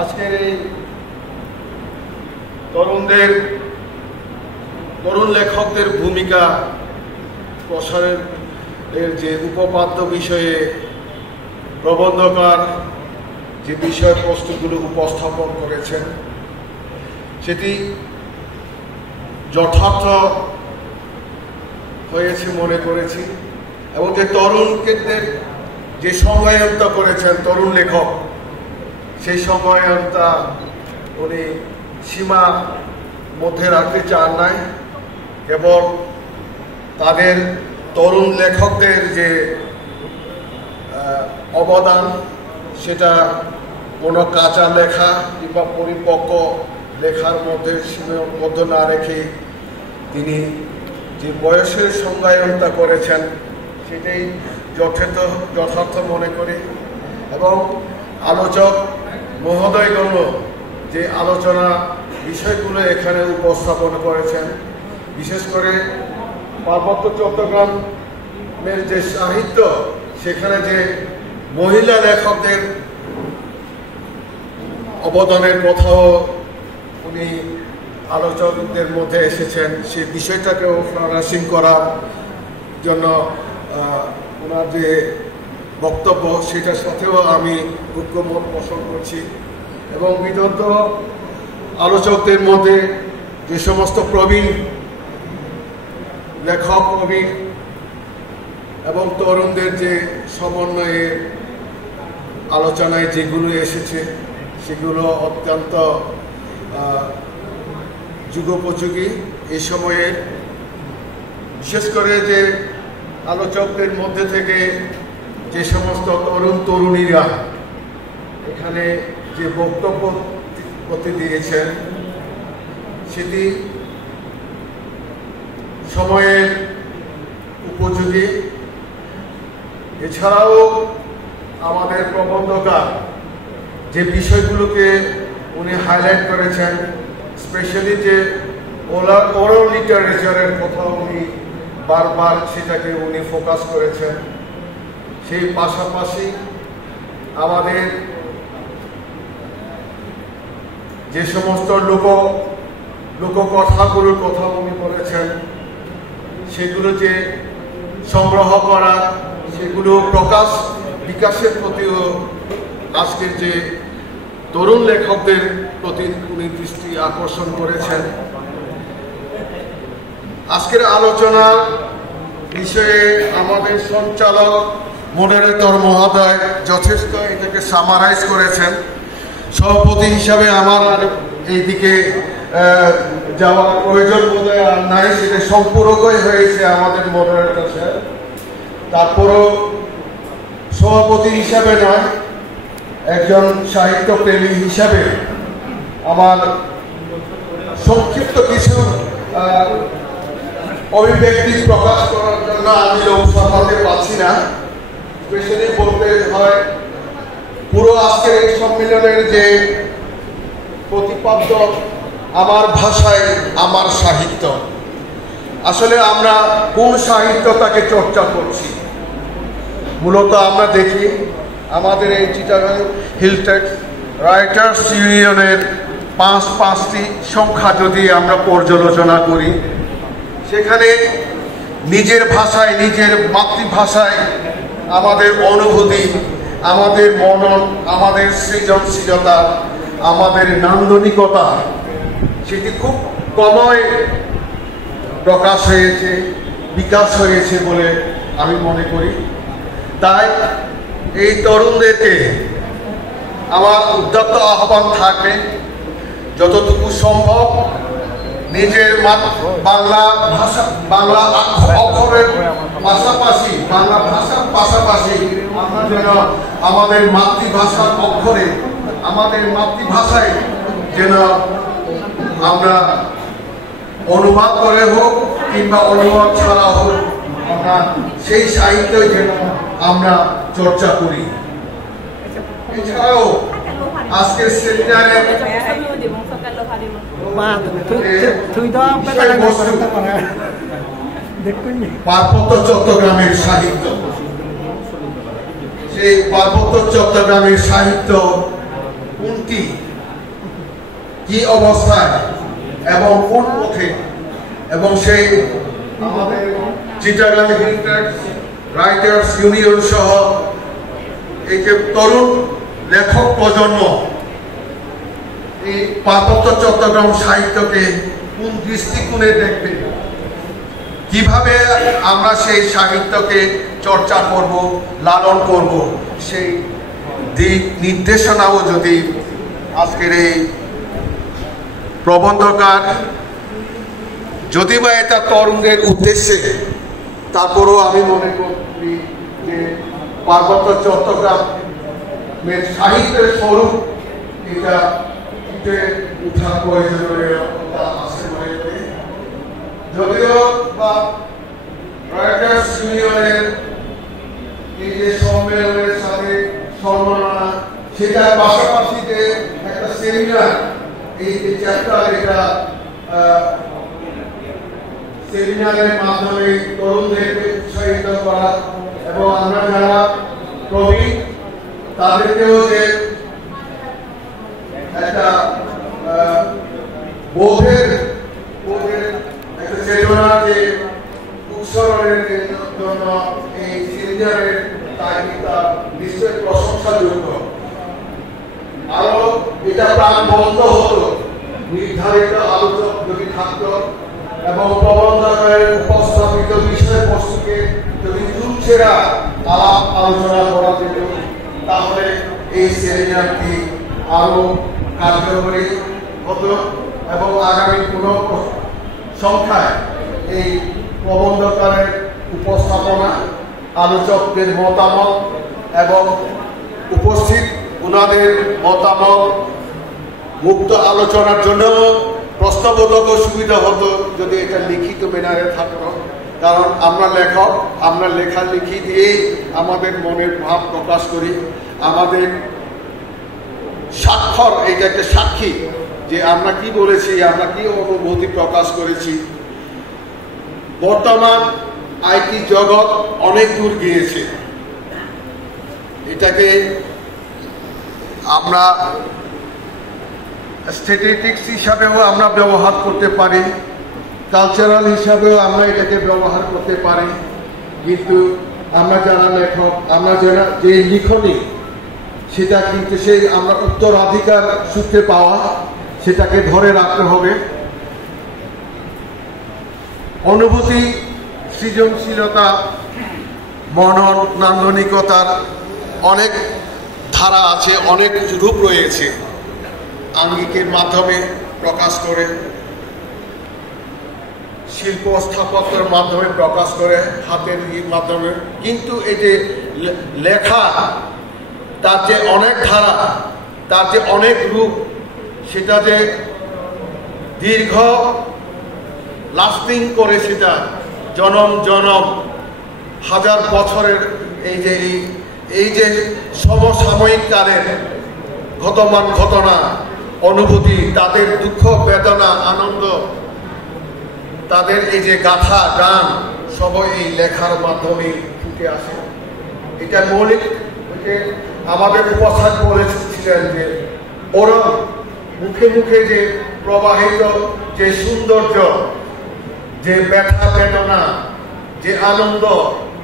আজকের এই তরুণ লেখকদের ভূমিকা প্রসারের যে উপপাদ্য বিষয়ে প্রবন্ধকার যে বিষয়বস্তুগুলো উপস্থাপন করেছেন সেটি যথার্থ হয়েছে মনে করেছি, এবং যে তরুণদের যে সংজ্ঞায়নটা করেছেন তরুণ লেখক, সেই সংজ্ঞায়নটা উনি সীমা মধ্যে রাখতে চান নাই। এবং তাদের তরুণ লেখকদের যে অবদান সেটা কোনো কাঁচা লেখা কিংবা পরিপক্ক লেখার মধ্যে সীমাবদ্ধ না রেখে তিনি যে বয়সের সংজ্ঞায়নটা করেছেন সেটাই যথার্থ মনে করি। এবং আলোচক মহোদয়গণ যে আলোচনা বিষয়গুলো এখানে উপস্থাপন করেছেন, বিশেষ করে পার্বত্য চট্টগ্রামের যে সাহিত্য, সেখানে যে মহিলা লেখকদের অবদানের কথাও উনি আলোচকদের মধ্যে এসেছেন, সেই বিষয়টাকেও ফ্লারিশিং করার জন্য ওনার যে বক্তব্য সেটার সাথেও আমি ঐক্যমত পোষণ করছি। এবং বিদগ্ধ আলোচকদের মধ্যে যে সমস্ত প্রবীণ লেখক, প্রবীণ এবং তরুণদের যে সমন্বয়ে আলোচনায় যেগুলো এসেছে সেগুলো অত্যন্ত যুগোপযোগী এই সময়ে। বিশেষ করে যে আলোচকদের মধ্যে থেকে যে সমস্ত তরুণীরা এখানে যে বক্তব্য দিয়েছেন সেটি সময়ের উপযোগী। এছাড়াও আমাদের প্রবন্ধকার যে বিষয়গুলোকে উনি হাইলাইট করেছেন, স্পেশালি যে ওরাল লিটারেচারের কথা উনি বারবার সেটাকে উনি ফোকাস করেছেন। সেই পাশাপাশি আমাদের যে সমস্ত লোককথাগুলোর কথা উনি বলেছেন, সেগুলো যে সংগ্রহ করা, সেগুলো বিকাশের প্রতিও আজকের যে তরুণ লেখকদের প্রতি উনি দৃষ্টি আকর্ষণ করেছেন। আজকের আলোচনা বিষয়ে আমাদের সঞ্চালক মডারেটর মহোদয় যথেষ্ট এটাকে সামারাইজ করেছেন। সভাপতি হিসাবে আমার আর এইদিকে যাওয়ার প্রয়োজন বোধহয় আর নাই, সেটা সম্পূরকই হয়েছে আমাদের মডারেটর স্যার। তারপরও সভাপতি হিসাবে নয়, একজন সাহিত্য প্রেমী হিসাবে আমার সংক্ষিপ্ত কিছু অভিব্যক্তি প্রকাশ করার জন্য আমি লোক সামলাতে পারছি না। স্পেশালি বলতে হয় পুরো আজকের এই সম্মেলনের যে প্রতিপাদ্য আমার ভাষায় আমার সাহিত্য, আসলে আমরা কোন সাহিত্যটাকে চর্চা করছি? মূলত আমরা দেখি আমাদের এই চিটাগাং হিলটেক্স রাইটার্স ইউনিয়নের পাঁচটি সংখ্যা যদি আমরা পর্যালোচনা করি, সেখানে নিজের ভাষায়, নিজের মাতৃভাষায় আমাদের অনুভূতি, আমাদের মনন, আমাদের সৃজনশীলতা, আমাদের নান্দনিকতা সেটি খুব কমই প্রকাশ হয়েছে, বিকাশ হয়েছে বলে আমি মনে করি। তাই এই তরুণদেরকে আমার উদ্যত আহ্বান থাকবে যতটুকু সম্ভব নিজের বাংলা ভাষা, বাংলা অক্ষরের পাশাপাশি, বাংলা ভাষার পাশাপাশি আমরা যেন আমাদের মাতৃভাষার অক্ষরে, আমাদের মাতৃভাষায় যেন আমরা অনুবাদ করে হোক কিংবা অনুবাদ ছাড়া হোক, আমরা সেই সাহিত্য যেন আমরা চর্চা করি। এছাড়াও আজকের সেমিনারে পার্বত্য চট্টগ্রামের সাহিত্য, সেই পার্বত্য চট্টগ্রামের সাহিত্য কোন যুক্তি কি অবস্থায় এবং কোন পথে, এবং সেই আমাদের চিটাগাং রাইটার্স ইউনিয়ন সহ এই যে তরুণ লেখক প্রজন্ম এই পার্বত্য চট্টগ্রাম সাহিত্যকে কোন দৃষ্টিকোণে দেখবে, কিভাবে আমরা সেই সাহিত্যকে চর্চা করব, লালন করব, সেই দিক নির্দেশনাও যদি আজকের এই প্রবন্ধকার, যদি বা এটা তরুণদের উদ্দেশ্যে, তারপরেও আমি মনে করি যে পার্বত্য চট্টগ্রামের সাহিত্যের স্বরূপ এটা উঠা প্রয়োজনীয় আছে মনে করি। যদিও বা রাইটার্স ইউনিয়নের এই যে সম্মেলনের সাথে সম্মাননা, সেটার পাশাপাশি যে একটা সেমিনার, এই যে চ্যাপ্টার, এটা সেমিনারের মাধ্যমে তরুণদেরকে উৎসাহিত করা এবং আমরা যারা প্রবীণ তাদেরকেও যে একটা বোধের একটা চেতনার যে উৎসরণের জন্য এই সেমিনারের তাগিদা নিশ্চয়ই প্রশংসাযোগ্য। আরো এটা প্রাণবন্ত হতো নির্ধারিত আলোচক যদি থাকতো এবং প্রবন্ধকারের উপস্থাপিত বিষয়বস্তুকে যদি চুপছেড়া আলাপ আলোচনা করা যেত, তাহলে এই সেমিনারটি আরো কার্যকরী হতো এবং আগামী কোন সংখ্যায় এই প্রবন্ধকারের উপস্থাপনা, আলোচকদের মতামত এবং উপস্থিত ওনাদের মতামত মুক্ত আলোচনার জন্য প্রশ্নবোধক সুবিধা হতো যদি এটা লিখিত ব্যানারে থাকতো। কারণ আমরা লেখক, আমরা লেখালেখি দিয়েই আমাদের মনের ভাব প্রকাশ করি। আমাদের স্বাক্ষর এটা একটা সাক্ষী যে আমরা কি বলেছি, আমরা কি অনুভূতি প্রকাশ করেছি। বর্তমান আইটি জগৎ অনেক দূর গিয়েছে, এটাকে আমরা স্ট্যাটিস্টিক্স হিসাবেও আমরা ব্যবহার করতে পারি, কালচারাল হিসাবেও আমরা এটাকে ব্যবহার করতে পারি। কিন্তু আমরা যারা লেখক, আমরা যারা যে লিখনি, সেটা কিন্তু সেই আমরা উত্তরাধিকার সূত্রে পাওয়া, সেটাকে ধরে রাখতে হবে। অনুভূতি, সৃজনশীলতা, মনন, নান্দনিকতার অনেক ধারা আছে, অনেক রূপ রয়েছে। আঙ্গিকের মাধ্যমে প্রকাশ করে, শিল্প স্থাপত্যের মাধ্যমে প্রকাশ করে, হাতের মাধ্যমে। কিন্তু এই যে লেখা, তার যে অনেক ধারা, তার যে অনেক রূপ, সেটা যে দীর্ঘ লাস্টিং করে, সেটা জনম জনম হাজার বছরের এই যে সমসাময়িক কালের ঘটমান ঘটনা, অনুভূতি, তাদের দুঃখ বেদনা আনন্দ, তাদের এই যে গাথা গান, সবই এই লেখার মাধ্যমে ফুটে আসে। এটা মৌলিক। আমাদের উপস্থান বলেছিলেন যে ওরা মুখে মুখে যে প্রবাহিত যে সৌন্দর্য, যে ব্যথা বেদনা, যে আনন্দ,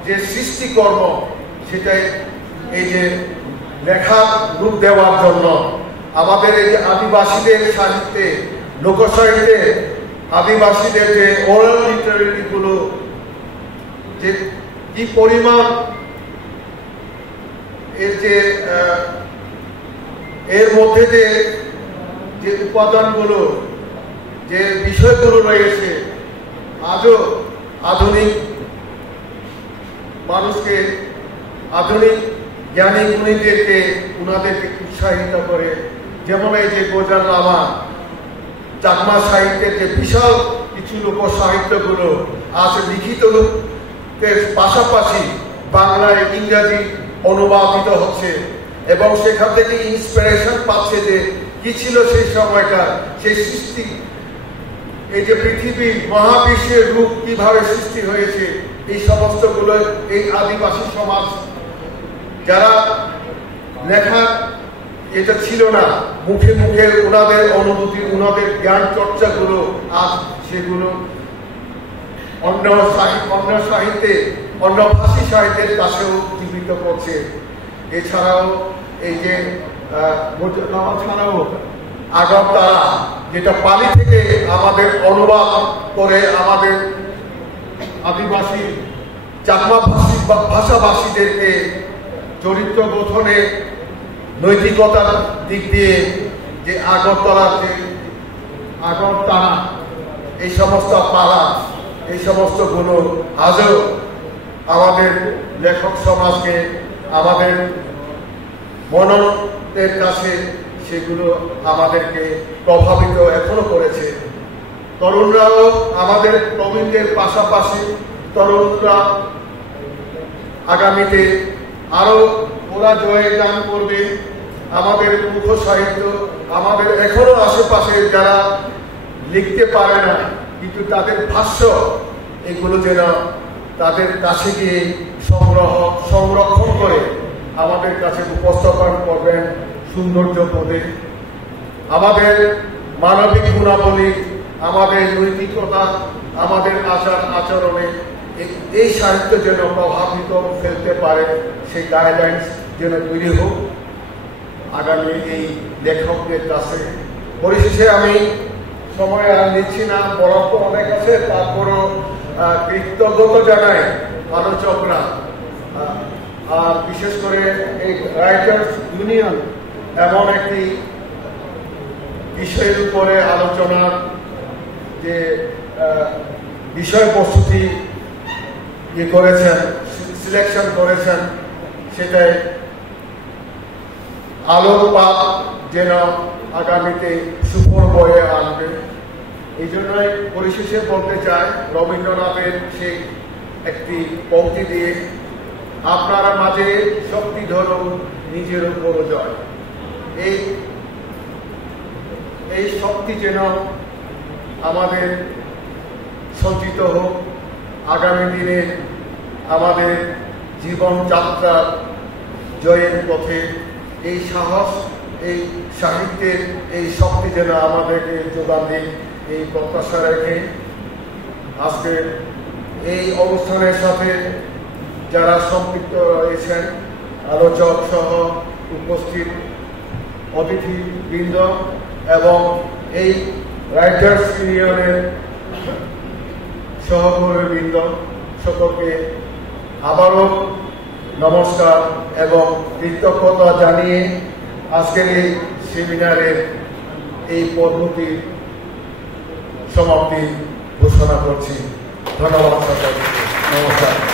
যে সৃষ্টিকর্ম, সেটাই এই যে লেখার রূপ দেওয়ার জন্য আমাদের এই যে আদিবাসীদের সাহিত্যে, লোকসাহিত্যে আদিবাসীদের যে ওরাল লিটারেরি গুলো যে কি পরিমাণ এর যে এর মধ্যে যে উপাদানগুলো, যে বিষয়গুলো রয়েছে, আজও আধুনিক মানুষকে, আধুনিক জ্ঞানী গুণীদেরকে উনাদেরকে উৎসাহিত করে। যেমন এই যে গোজার লামা, চাকমা সাহিত্যের যে বিশাল কিছু লোক সাহিত্যগুলো আজ লিখিত রূপের পাশাপাশি বাংলায় ইংরাজি অনুবাদিত হচ্ছে এবং সেখান থেকে ইন্সপিরেশন পাচ্ছে যে কি ছিল সেই সময়টা, সেই সৃষ্টি, এই যে পৃথিবীর মহাবিশ্বের রূপ কিভাবে সৃষ্টি হয়েছে, এই সমস্তগুলো এই আদিবাসী সমাজ যারা লেখার এটা ছিল না, মুখে মুখে ওনাদের অনুভূতি, ওনাদের জ্ঞান চর্চাগুলো আজ সেগুলো অন্য সাহিত্যে, অন্য ভাষী সাহিত্যের কাছেও জীবিত করছে। এছাড়াও এই যে ছাড়াও আগরতলা, যেটা পালি থেকে আমাদের অনুবাদ করে আমাদের আদিবাসী চাকমা ভাষাভাষীদেরকে চরিত্র গঠনে নৈতিকতার দিক দিয়ে যে আগরতলা এই সমস্ত পালা, এই সমস্ত গুলো আজও আমাদের লেখক সমাজকে, আমাদের মনের কাছে সেগুলো আমাদেরকে প্রভাবিত এখনো করেছে। তরুণরাও আমাদের প্রবীণদের পাশাপাশি তরুণরা আগামীতে আরো ওরা জয়গান করবে। আমাদের মুখ সাহিত্য, আমাদের এখনো আশেপাশে যারা লিখতে পারে না কিন্তু তাদের ভাষ্য, এগুলো যেন তাদের কাছে গিয়ে সংরক্ষণ করে আমাদের কাছে উপস্থাপন করবেন সৌন্দর্য পদে। আমাদের মানবিক গুণাবলী, আমাদের নৈতিকতা, আমাদের আচার আচরণে এই সাহিত্য যেন প্রভাবিত ফেলতে পারে, সেই গাইডলাইন্স যেন তৈরি হোক আগামী এই লেখকদের কাছে। পরিশেষে আমি সময় আর নিচ্ছি না, বলার তো অনেক আছে, তারপরও কৃতজ্ঞতা জানাই আলোচকরা, আর বিশেষ করে এই রাইটার্স ইউনিয়ন এমন একটি বিষয়ের উপরে আলোচনার যে বিষয়বস্তুটি করেছেন, সিলেকশন করেছেন, সেটাই আলোকপাত যেন আগামীতে সুফল বয়ে আনবে। এই জন্যই পরিশেষে বলতে চাই রবীন্দ্রনাথের সেই একটি পংক্তি দিয়ে, আপনারা মাঝে শক্তি ধরুন নিজের উপর জয়। এই শক্তি যেন আমাদের সঞ্চিত হোক আগামী দিনে আমাদের জীবনযাত্রা জয়ের পথে। এই সাহস, এই সাহিত্যের এই শক্তি যেন আমাদেরকে যোগান দিন, এই প্রত্যাশা রেখে আজকে এই অনুষ্ঠানের সাথে যারা সম্পৃক্ত রয়েছেন, আলোচক সহ উপস্থিত অতিথিবৃন্দ এবং এই রাইটার্স ইউনিয়নের সহকর্মীবৃন্দ, সকলকে আবারও নমস্কার এবং কৃতজ্ঞতা জানিয়ে আজকের এই সেমিনারের এই পদ্ধতির সমাপ্তি ঘোষণা করছি। ধন্যবাদ সকলকে, নমস্কার।